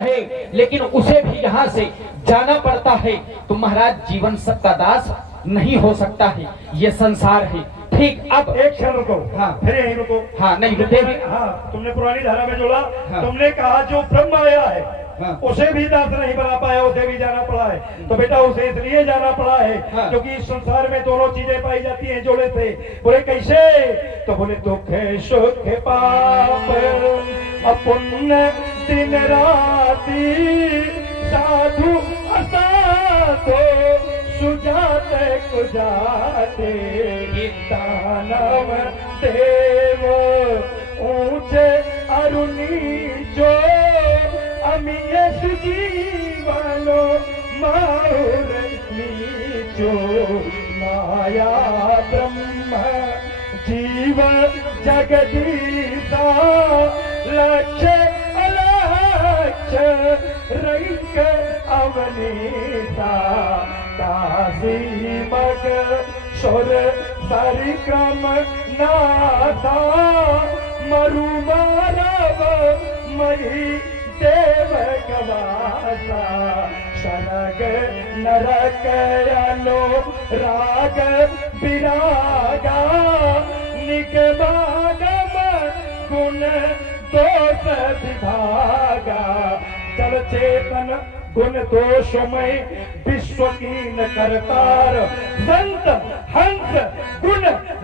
है, लेकिन उसे भी यहाँ से जाना पड़ता है। तो महाराज जीवन सबका दास नहीं हो सकता है, ये संसार है। ठीक, अब एक क्षण रुको। हाँ फिर यहीं रुको। हाँ नहीं रुकेंगे। हाँ, तुमने पुरानी धारा में जोड़ा। हाँ। तुमने कहा जो ब्रह्म आया है, हाँ। उसे भी दास नहीं बना पाया, उसे भी जाना पड़ा है। तो बेटा उसे इसलिए जाना पड़ा है हाँ। क्योंकि इस संसार में दोनों चीजें पाई जाती हैं जोड़े से। बोले कैसे? तो बोले दुख सुख पाप अपुण्य दिन राति, साधु असाधु सुजाते कुजाते, दानव देव ऊंचे अरुणी जो अमीय सुजीवनो माउर नीचो, माया ब्रह्म जीव जगदीशा, लक्ष्य अलक्ष्य रैक अवनीता, काशी मग सुर परिक्रम नाथा, मरु मारव मही देव गवासा, शरग नरक अलो राग विरागा, निगमागम गुण दोष विभागा, चल चेतन गुण दोषमय विश्व कीन करतार, संत हंस गुण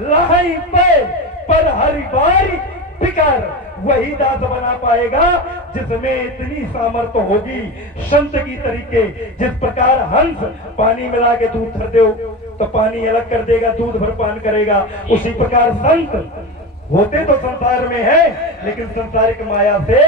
लाही पे पर हरि बारी पिकार, वही दास बना पाएगा जिसमें इतनी सामर्थ्य होगी संत की तरीके। जिस प्रकार हंस पानी मिला के दूध धर दो तो पानी अलग कर देगा, दूध भर पान करेगा, उसी प्रकार संत होते तो संसार में है लेकिन संसारिक माया से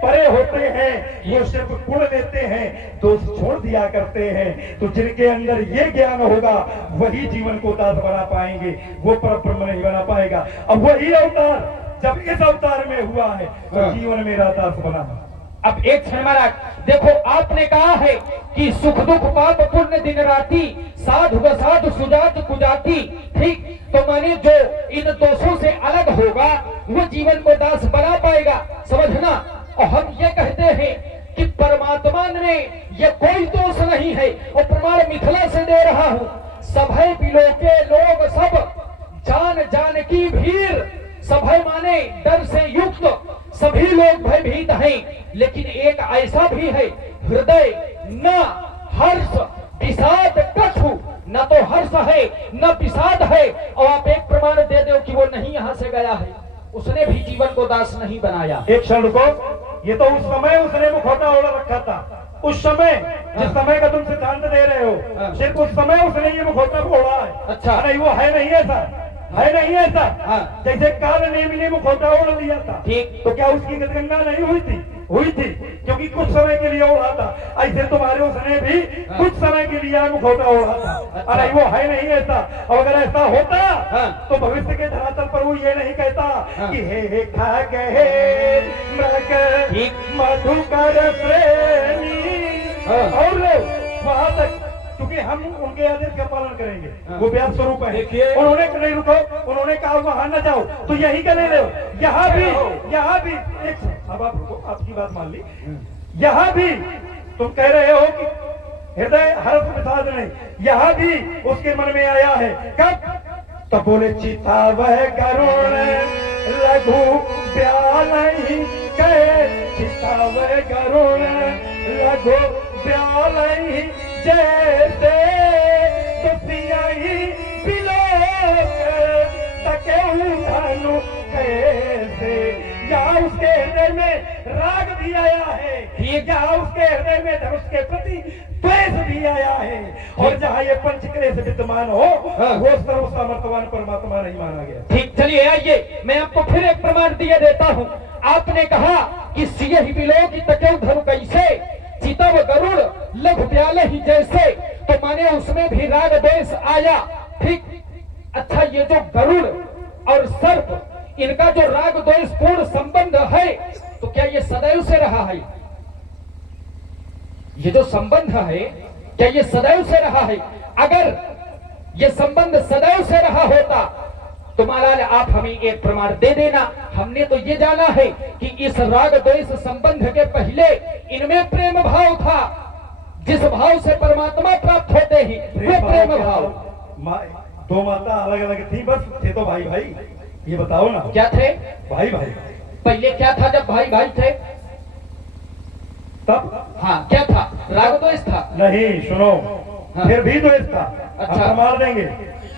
परे होते हैं। वो सिर्फ गुण देते हैं, दोष छोड़ दिया करते हैं। तो जिनके अंदर ये ज्ञान होगा वही जीवन को दास बना पाएंगे, वो पर ब्रह्म नहीं बना पाएगा। अब वही अवतार जब इस अवतार में हुआ है तो जीवन मेरा दास बना। अब एक क्षण महाराज देखो, आपने कहा है कि सुख दुख पाप पुण्य दिन राति, साधु साधु सुजात कुजाति। ठीक, तो माने जो इन दोषों से अलग होगा वो जीवन को दास बना पाएगा, समझना। और हम ये कहते हैं कि परमात्मा ने ये कोई दोष नहीं है, और प्रमाण मिथिला से दे रहा हूँ। सभय बिलो के लोग सब जान जान की भीड़, सभय माने डर से युक्त, सभी लोग भयभीत हैं। लेकिन एक ऐसा भी है, हृदय न हर्ष विषाद कछु, न तो हर्ष है न विषाद है। और आप एक प्रमाण दे दो कि वो नहीं यहाँ से गया है, उसने भी जीवन को दास नहीं बनाया। एक क्षण रुको, ये तो उस समय उसने मुखौटा ओढ़ रखा था। उस समय जिस समय का तुम सिद्धांत दे रहे हो, सिर्फ उस समय उसने ये मुखौटा ओढ़ा है। अच्छा, नहीं वो है नहीं ऐसा, है नहीं ऐसा। जैसे काल नेमी ने मुखौटा ओढ़ लिया था, ठीक, तो क्या उसकी गंगा नहीं हुई थी? हुई थी, क्योंकि कुछ समय के लिए ओढ़ा था। ऐसे तुम्हारे उसने भी कुछ समय के लिए मुखौटा ओढ़ा था। अरे वो है नहीं ऐसा। और अगर ऐसा होता तो भविष्य के धरातल पर वो ये नहीं कहता कि हे खा गए मृग मधुकर प्रेमी और वहां तक, क्योंकि हम उनके आदेश का पालन करेंगे, वो व्यास स्वरूप है। उन्होंने नहीं रुको, उन्होंने कहा वहां न जाओ तो यही का ले लो। यहाँ भी एक, अब आप रुको, आपकी बात मान ली। यहाँ भी तुम कह रहे हो कि हृदय हर्ष विषाद नहीं, यहाँ भी उसके मन में आया है। कब? तब बोले चिता वह करुण लघु ब्याल नहीं कहे, चिता वह करुण लघु ब्याल नहीं जैसे दुसियाई बिलोक तके धनु कैसे। यहाँ उसके हृदय में राग भी आया है, यहाँ उसके हृदय में धनुष के प्रति द्वेष भी आया है। और जहाँ ये पंचक्लेश विद्यमान हो वो सर्व सामर्थ्यवान परमात्मा नहीं माना गया। ठीक, चलिए आइए मैं आपको फिर एक प्रमाण दिए देता हूँ। आपने कहा कि सियहि बिलो की तके धनु कैसे, चितव गरुड़ लघु ब्याल ही जैसे, तो माने उसमें भी राग द्वेष आया। ठीक, अच्छा ये जो गरुड़ और सर्प, इनका जो राग द्वेष पूर्ण संबंध है, तो क्या ये सदैव से रहा है? ये जो संबंध है क्या ये सदैव से रहा है? अगर ये संबंध सदैव से रहा होता तो महाराज आप हमें एक प्रमाण दे देना। हमने तो ये जाना है कि इस राग द्वेष संबंध के पहले इनमें प्रेम भाव था, जिस भाव से परमात्मा प्राप्त होते हैं वो प्रेम भाव। दो माता अलग अलग थी, बस थे तो भाई भाई। ये बताओ ना, क्या थे? भाई भाई। पहले क्या था जब भाई भाई थे? तब हाँ क्या था? राग द्वेष था? नहीं, सुनो। हाँ। फिर भी द्वेष था। अच्छा। मार देंगे।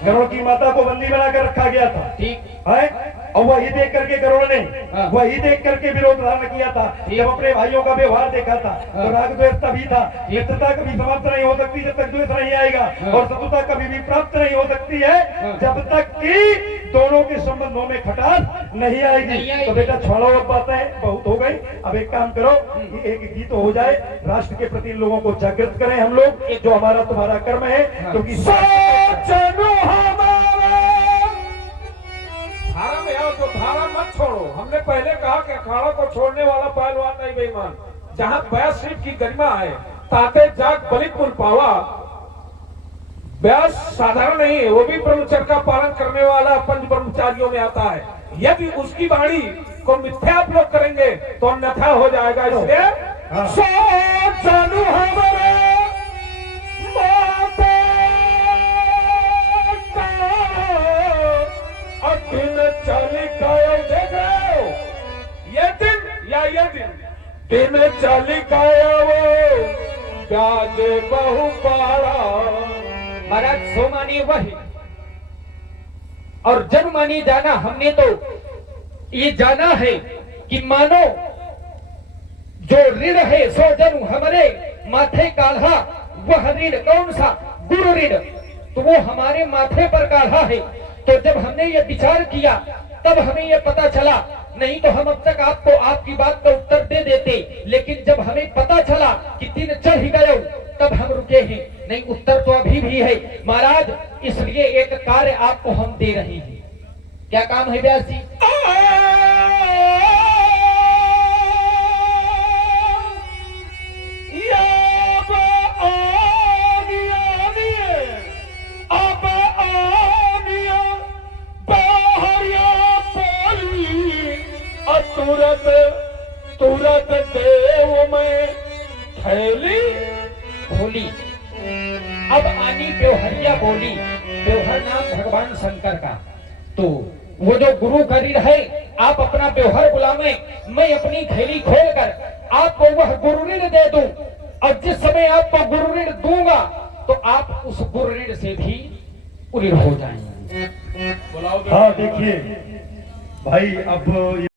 गरुड़ की माता को बंदी बनाकर रखा गया था, ठीक है? और वही देख करके गरुड़ ने हाँ। वही देख करके विरोध धारण किया था। जब अपने भाइयों का व्यवहार देखा था हाँ। तो राग द्वेष तभी था। मित्रता कभी समाप्त नहीं हो सकती जब तक द्वेष नहीं आएगा, हाँ। और शत्रुता कभी भी प्राप्त नहीं हो सकती है हाँ। जब तक कि दोनों के संबंधों में खटास नहीं आएगी। तो बेटा छोड़ो, अब बातें बहुत हो गई। अब एक काम करो, ये एक गीत हो जाए, राष्ट्र के प्रति लोगों को जागृत करें हम लोग, जो हमारा तुम्हारा कर्म है। क्योंकि धारा में आओ तो धारा मत छोड़ो। हमने पहले कहा कि अखाड़ा को छोड़ने वाला पहलवान नहीं बेईमान। जहाँ व्यास शिव की गरिमा है, ताते जाग बलिपुर पावा। व्यास साधारण नहीं है, वो भी ब्रह्मचर्य का पालन करने वाला पंच ब्रह्मचारियों में आता है। यदि उसकी वाणी को मिथ्या आप लोग करेंगे तो अन्यथा हो जाएगा। इसलिए सो जानू हमारे दिन चाली गायो, देख रहे हो ये दिन या ये दिन चाली गाया वो ब्याज बहु पारा। महाराज सो मानी वही और जन मानी जाना। हमने तो ये जाना है कि मानो जो ऋण है सो जन हमारे माथे काढ़ा, वह ऋण कौन सा? गुरु ऋण। तो वो हमारे माथे पर काढ़ा है। तो जब हमने ये विचार किया तब हमें ये पता चला, नहीं तो हम अब तक आपको आपकी बात का उत्तर दे देते। लेकिन जब हमें पता चला कि दिन चढ़ ही गए तब हम रुके हैं। नहीं, उत्तर तो अभी भी है महाराज। इसलिए एक कार्य आपको हम दे रहे हैं। क्या काम है व्यास जी? तुरत तुरत देव में थैली बोली। अब आनी व्यवहरिया बोली। व्यवहार नाम भगवान शंकर का। तो वो जो गुरु का ऋण है, आप अपना व्यवहार बुलावे, मैं अपनी थैली खोलकर आपको वह गुरु ऋण दे दूं। और जिस समय आपको गुरु ऋण दूंगा तो आप उस गुरु ऋण से भी उऋण हो जाएंगे। हाँ देखिए भाई, अब